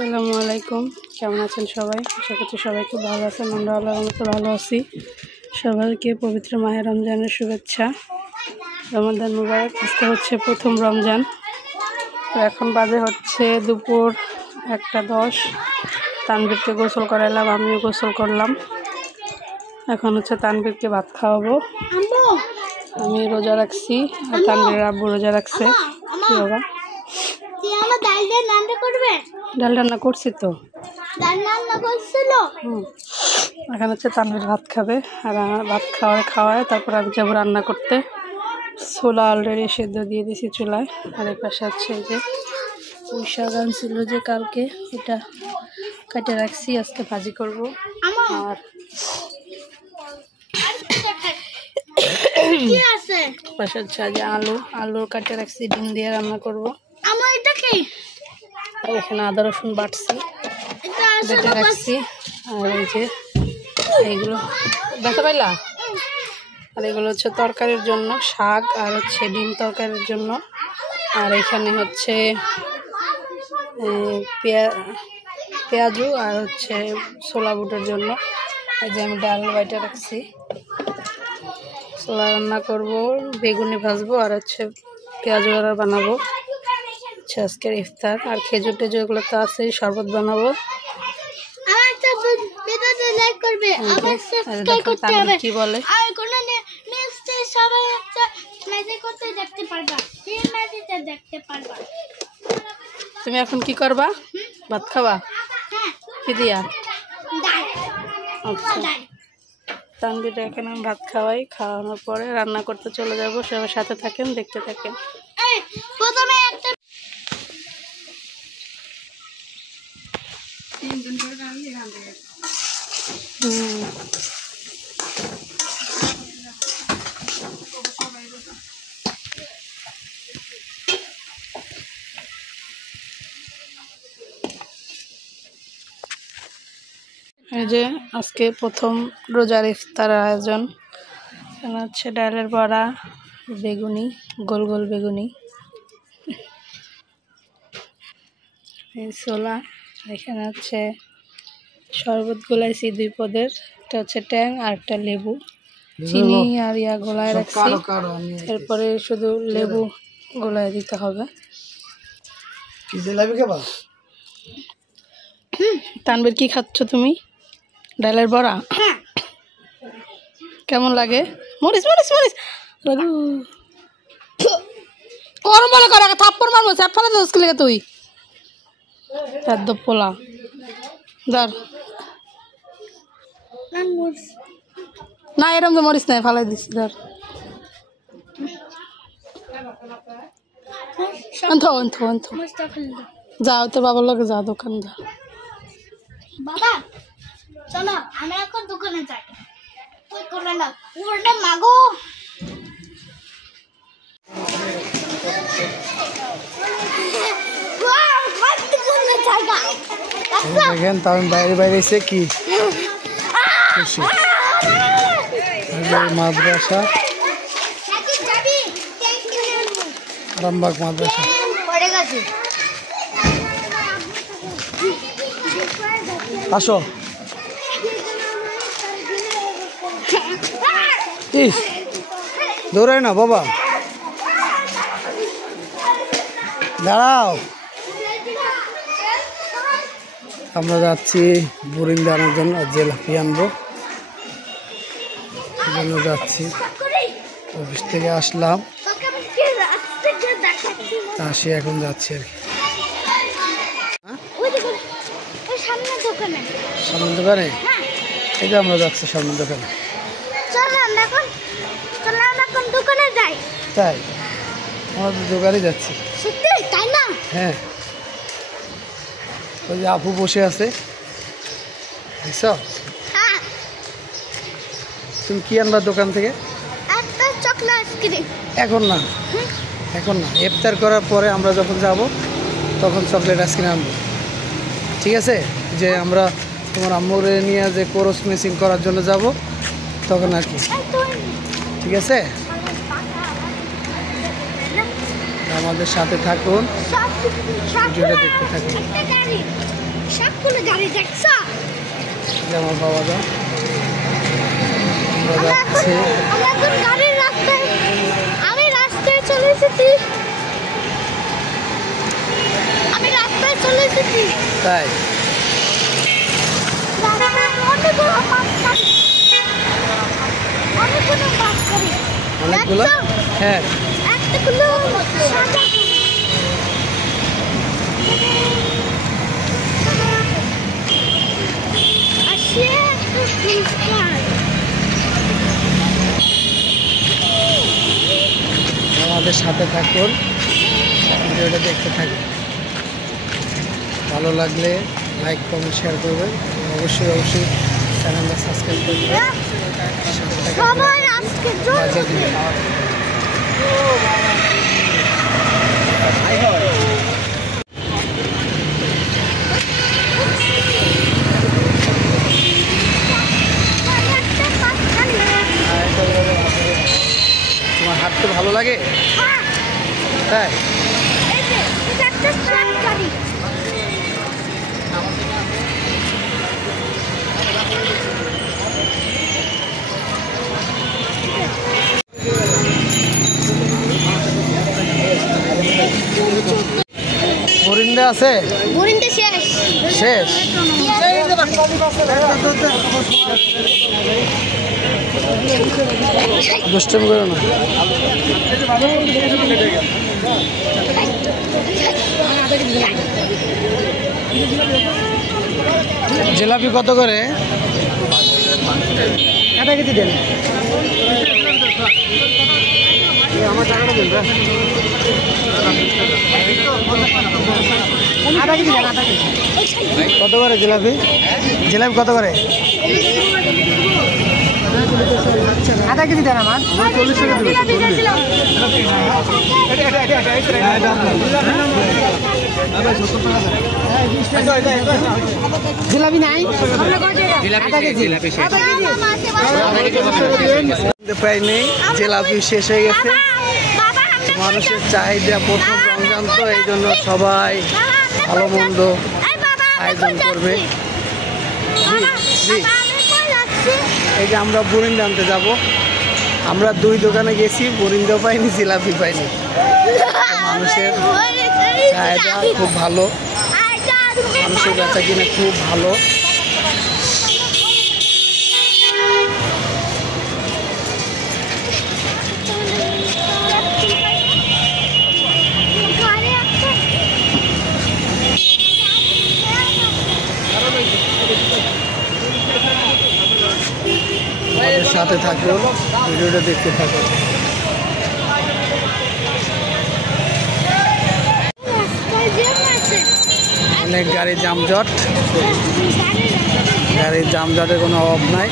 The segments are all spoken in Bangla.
আসসালামু আলাইকুম, কেমন আছেন সবাই? আশা করছি সবাই খুব ভালো আছেন। আমরা আল্লাহর মতো ভালো আছি। সবাইকে পবিত্র মাহে রমজানের শুভেচ্ছা। রমাদান মুবারক। আজকে হচ্ছে প্রথম রমজান। তো এখন বাজে হচ্ছে দুপুর 1:10। তানবীরকে গোসল করাইলাম, আমিও গোসল করলাম। এখন হচ্ছে তানবীরকে ভাত খাওয়াবো। আমি রোজা রাখছি আর তানবীরের আব্বু রোজা রাখছে। কি বাবা? ডাল রান্না করছি তো। এখন হচ্ছে তানবীর ভাত খাবে আর ভাত খাওয়ায় তারপর আমি যাবো রান্না করতে। ছোলা অলরেডি সেদ্ধ দিয়ে দিয়েছি চুলায়। আর এর পাশে হচ্ছে এই যে পুঁই শাক আনছিল যে কালকে, এটা কেটে রাখছি, আজকে ভাজি করব। আর পাশে হচ্ছে যে আলু কাটে রাখছি, ডিম দিয়ে রান্না করব। আর এখানে আদা রসুন বাটছি, বেটে রাখছি। আর এই যে এইগুলো দেখা পাইলা। আর এগুলো হচ্ছে তরকারির জন্য, শাক আর হচ্ছে ডিম তরকারির জন্য। আর এখানে হচ্ছে পেঁয়াজু আর হচ্ছে ছোলা বুটের জন্য। এই যে আমি ডাল বাইটা রাখছি, ছোলা রান্না করব, বেগুনি ভাজবো আর হচ্ছে পেঁয়াজু বানাবো। আজকের ইফতার। আর খেজুর টেজুর এগুলো তো আছেই, শরবত বানাবো। কি বলে তুমি এখন কি করবা? ভাত খাবা? কি দিয়া? আচ্ছা, তানবীরটা এখানে আমি ভাত খাওয়াই। খাওয়ানোর পরে রান্না করতে চলে যাবো। সবার সাথে থাকেন, দেখতে থাকেন। এই যে আজকে প্রথম রোজার ইফতার আয়োজন। এখানে হচ্ছে ডালের বড়া, বেগুনি, গোল গোল বেগুনি, ছোলা। এখানে হচ্ছে শরবত গোলাইছি 2 পদের, একটা হচ্ছে ট্যাং আর একটা লেবু, চিনি আর গোলায় রাখছি। এরপরে শুধু লেবু গোলায় দিতে হবে। তানবীর কি খাচ্ছ তুমি? ডালের বড়া কেমন লাগে? মরিস মরিস মরিস গরম বলে করে থাপ্পড় মারবো, চাপ ফেলে দোষ লেগে তুই খাদ্য পোলা ধর না, এরম তো মরিস নাই, ফালাই দিচ্ছি ধর। যাও তোর বাবার লোকে, যা দোকান যা। বাবা চলো আমরা এখন দোকানে যাই। কই করবে না উল্টা মাগো। দেখেন তার বাইরে বাইরে এসে কি মাদ্রাসা, রামবাগ মাদ্রাসা। আসো ইস দৌড়ায় না বাবা, দাঁড়াও। আমরা যাচ্ছি বোরিং দেওয়ানোর জন্য, জেলাপি আনবো, এই জন্য যাচ্ছি। অফিস থেকে আসলাম, আসি এখন যাচ্ছি আর কি। সামনের দোকানে এই যে আমরা যাচ্ছি সামনের দোকানে। তাই আমরা তো দোকানে যাচ্ছি। হ্যাঁ, ওই যে আপু বসে আছে, দেখছ? তুমি কি আনবা দোকান থেকে? এখন না, এখন না, ইফতার করার পরে আমরা যখন যাব তখন চকলেট আইসক্রিম আনবো, ঠিক আছে? যে আমরা তোমার আম্মুরে নিয়ে যে কোরস মেসিং করার জন্য যাব তখন আর কি, ঠিক আছে? আমাদের সাথে থাকুন, ভিডিওটা দেখতে থাকুন। সবগুলো গাড়ি দেখছো? আমার বাবা দা আমরা এখন গাড়ির রাস্তায়, আমি রাস্তায় চলে এসেছি, তাই অনেকগুলো, হ্যাঁ আমাদের সাথে থাকুন, ভিডিওটা দেখতে থাকুন। ভালো লাগলে লাইক কমেন্ট শেয়ার করবেন, অবশ্যই চ্যানেলটা সাবস্ক্রাইব করবেন। তোমার হাঁটতে ভালো লাগে? তাই বরিন্দা আছে? বরিন্দা শেষ শেষ দুষ্টুমি করো না। জিলাপি কত করে? আধা কেজি দেন। আমার টাকাটা দেন। কত করে জিলাপি? জিলাপি কত করে? আধা কেজি দেন আমার। 40 টাকা দেবেন। জিলাপি নাই? প্রায় নেই, জিলাপি শেষ হয়ে গেছে। মানুষের চাহিদা প্রথম রমজান, তো এই জন্য সবাই ভালো মন্দ আয়োজন করবে। এই যে আমরা বরিন্দা আনতে যাব, আমরা 2 দোকানে গেছি, বরিন্দাও পাইনি, জিলাপি পাইনি। মানুষের চাহিদা খুব ভালো, মানুষের বেচা কিনা খুব ভালো। সাথে থাকুন, ভিডিওটা দেখতে থাকুন। অনেক গাড়ি যানজট, গাড়ির যানজটের কোনো অভাব নাই।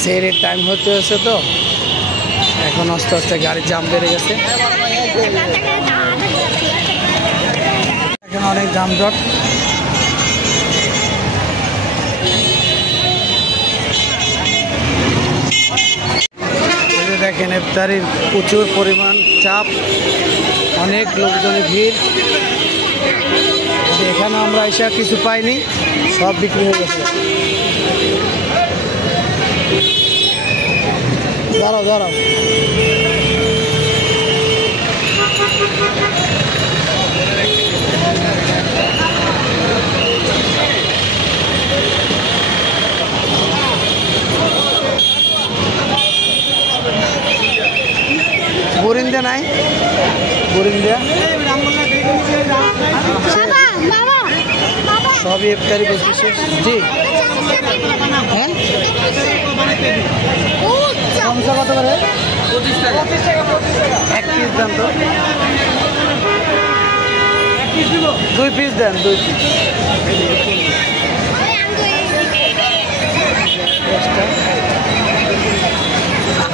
সেরের টাইম হতে হচ্ছে, তো এখন আস্তে আস্তে গাড়ির জাম বেড়ে গেছে। এখন অনেক যানজট। দেখেন ইফতারির প্রচুর পরিমাণ চাপ, অনেক লোকজনের ভিড়। এখানে আমরা এসে কিছু পাইনি, সব বিক্রি হয়ে গেছে। দাঁড়াও দাঁড়াও, বরিন্দা নাই? বরিন্দা সবই ইফতারি করছি শেষ। জি হ্যাঁ, কমসা কত করে? 25 টাকা। 1 পিস দেন তো। 2 পিস দেন, 2 পিস।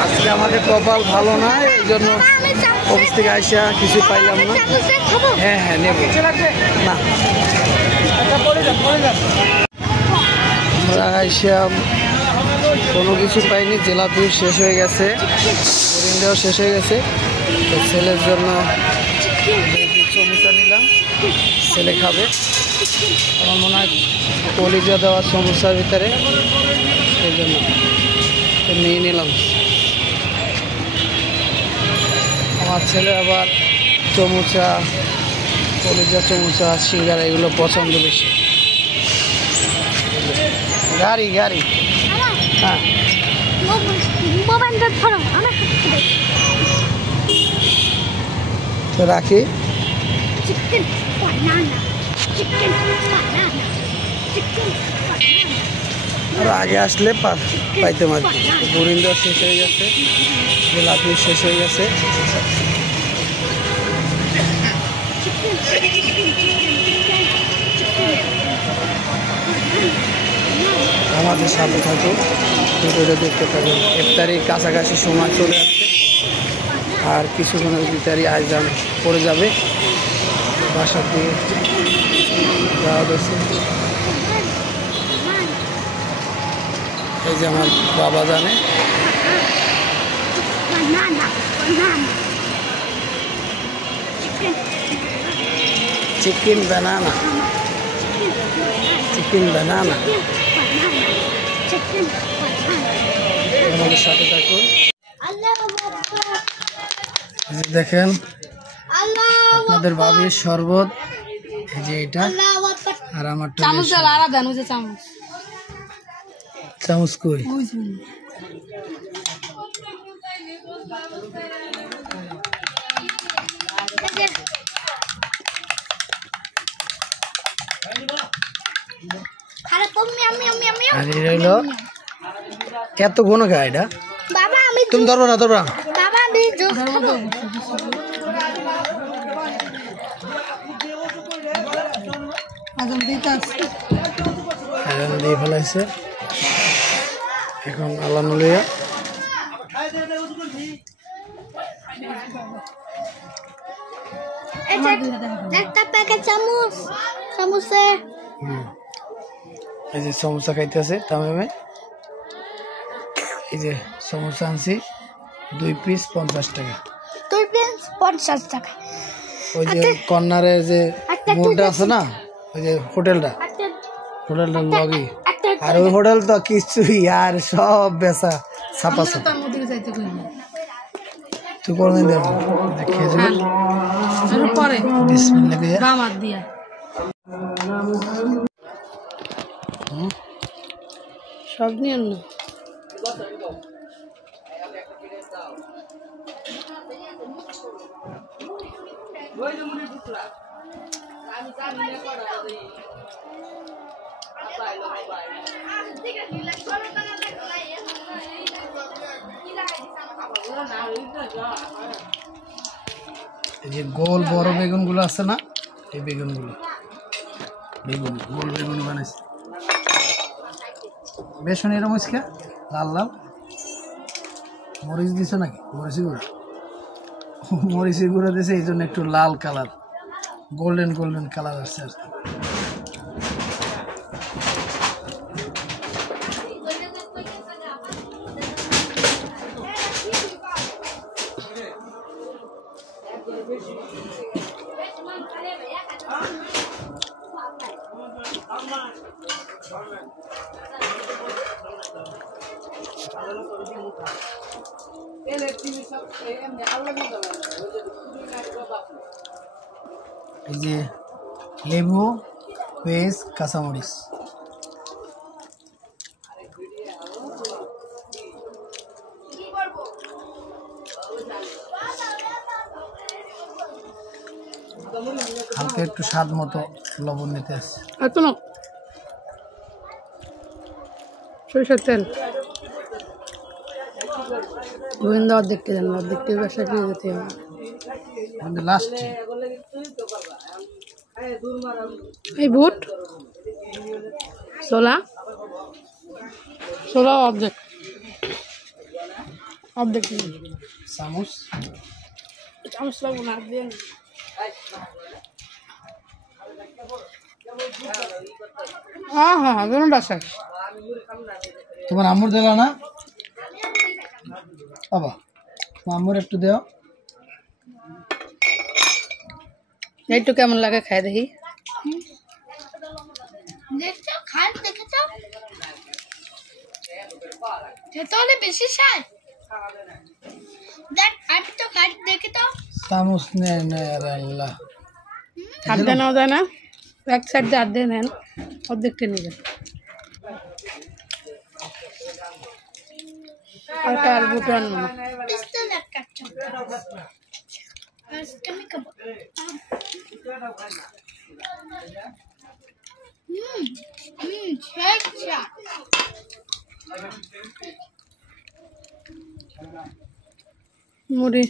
আজকে আমাদের কপাল ভালো না, এই জন্য অফিস থেকে আইসা কিছু পাইলাম না। হ্যাঁ হ্যাঁ নেব না। আমরা আইসা কোনো কিছু পাইনি, জিলাপি শেষ হয়ে গেছে, বরিন্দাও শেষ হয়ে গেছে। তো ছেলের জন্য সমুচা নিলাম, ছেলে খাবে। আমার মনে হয় কলিজা দেওয়া সমস্যার ভিতরে, এই জন্য তো নিয়ে নিলাম। আমার ছেলে আবার চমুচা, কলিজা চমুচা, সিঙ্গারা এগুলো পছন্দ বেশি। গাড়ি গাড়ি হ্যাঁ মোবাইলটা ধরো আমার তো রাখি। চিকেন বানানা, চিকেন বানানা, চিকেন বানানা। আর আগে আসলে পাইতে পারবে। বরিন্দর শেষ হয়ে গেছে, গোলাপি শেষ হয়ে গেছে। আমাদের সাথে থাকুন, ভিডিওটা দেখতে থাকুন। ইফতারির কাছাকাছি সময় চলে আসছে, আর কিছুক্ষণের ভিতরে আয়োজন পড়ে যাবে। বাসার দিকে যাওয়া হচ্ছে। এই যে আমার বাবা জানে বানানা, বানানা, চিকেন বানানা, চিকেন বানানা। চিকেন বানানা। আমাদের সাথে থাকুন। আল্লাহু আকবার, এই যে দেখেন আল্লাহু আপনাদের ভাবির শরবত, এই যে এটা, আল্লাহু আকবার। আর আমার চামচ আলাদা দেন, ওই যে চামচ চামচ কই? খারাপ তুমি আমি আর এটা হইলো এত ঘন খায় এটা। বাবা আমি তুমি ধরবো না, ধরবা বাবা আমি জুস খাবো। এখন দিয়ে ফেলাইছে। এখন আল্লাহ নলিয়া একটা প্যাকেট চামচ, চামচে এই যে সমোসা খাইতেছে তামিমে। এই যে সমোসা আনছি 2 পিস 50 টাকা। 2 পিস 50 টাকা। ওই যে কর্নারের যে মোড়টা আছে না, ওই যে হোটেলটা, একটা হোটেলটা লগি। একটা আর ওই হোটেল তো কিছুই আর সব বেচা ছাপা ছাপা। তুই কোনদিন দেব খেজুর পরে বিসমিল্লাহ দিয়ে বামাত দিয়া সব নিয়ে না। এই যে গোল বড় বেগুন গুলো আছে না, এই বেগুন গুলো, বেগুন গোল বেগুন বানাইছে। বেসন এরকম ইসকা লাল লাল। মরিচ দিছে নাকি? মরিচি গুঁড়া, মরিচি গুঁড়া দিছে, এই জন্য একটু লাল কালার, গোল্ডেন গোল্ডেন কালার আসছে আর কি। এই যে লেবু, পেঁয়াজ, কাঁচামরিচ। হালকা একটু স্বাদ মতো লবণ নিতে আসছে। এত না সরিষার তেল গোবিন্দা অর্ধেকটি দেন, অর্ধেকটি বাসা দিয়ে যেতে হবে। লাস্টে এই বুট ছোলা, ছোলা অর্ধেক অর্ধেক চামচ, চামচ লাগবো না দিয়ে হ্যাঁ হ্যাঁ হ্যাঁ বেরোন বাসা। তোমার আম্মুর দিলা না বাবা? আম্মুর একটু দেও। একটু কেমন লাগে খাই দেখি। দেখছো খান দেখেছো খেতে হলে বেশি স্বাদ দেখ আমি তো খান দেখে তো চামচ নেয় না আরে আল্লাহ হাত দিয়ে নেওয়া যায় না এক সাইড দিয়ে হাত দিয়ে নেন অর্ধেকটা নেবেন ওটা আর বুটো আনবো না পিস্তা দেখ কাটছো আজকে আমি খাবো সেই স্বাদ মুড়ি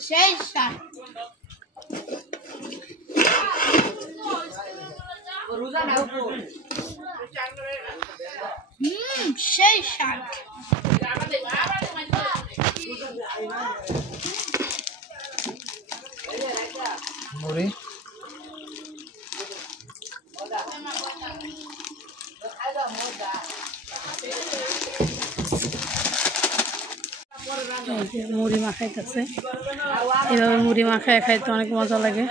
সেই স্বাদ সেই স্বাদ মুড়ি এই যে মুড়ি মাখাইতেছে এভাবে মুড়ি মাখায় খাইতে অনেক মজা লাগে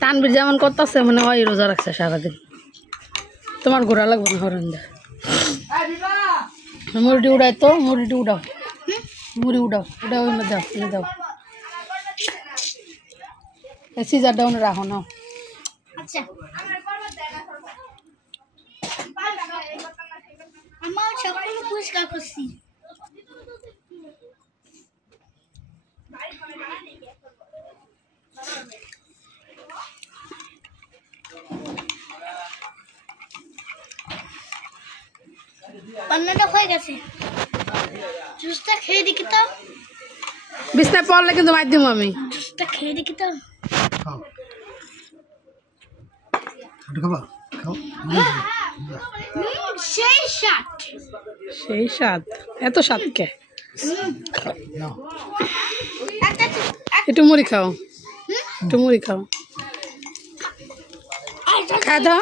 তানবির যেমন করতেছে মনে হয় রোজা রাখছে সারাদিন তোমার ঘোরা লাগবে না হরেন্দা মুড়িটি উড়াই তো মুড়িটি উড়াও মুড়ি উড়াও উড়াও এনে দাও এনে দাও সিজার ডাউনে রাখো নাও আচ্ছা আমার সবগুলো পরিষ্কার করছি রান্নাটা হয়ে গেছে জুসটা খেয়ে দেখি তো বিছনায় পড়লে কিন্তু মার দিব আমি জুসটা খেয়ে দেখি তো খাও একটু খাবা খাও সেই স্বাদ সেই স্বাদ এত স্বাদ কে নাও একটু মুড়ি খাও একটু মুড়ি খাও খাই দাও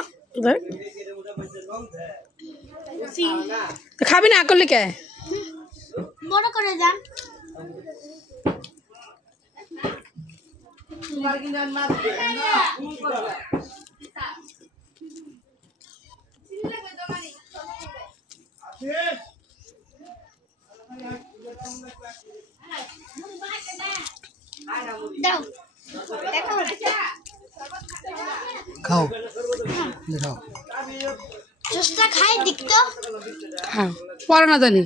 খাবি না করলে কে বড় করে যান দাও দেখো খাও দেখাও জুসটা খাই দেখ তো হ্যাঁ পরে না জানি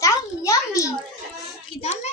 দাও ইয়াম্মি কি দাম না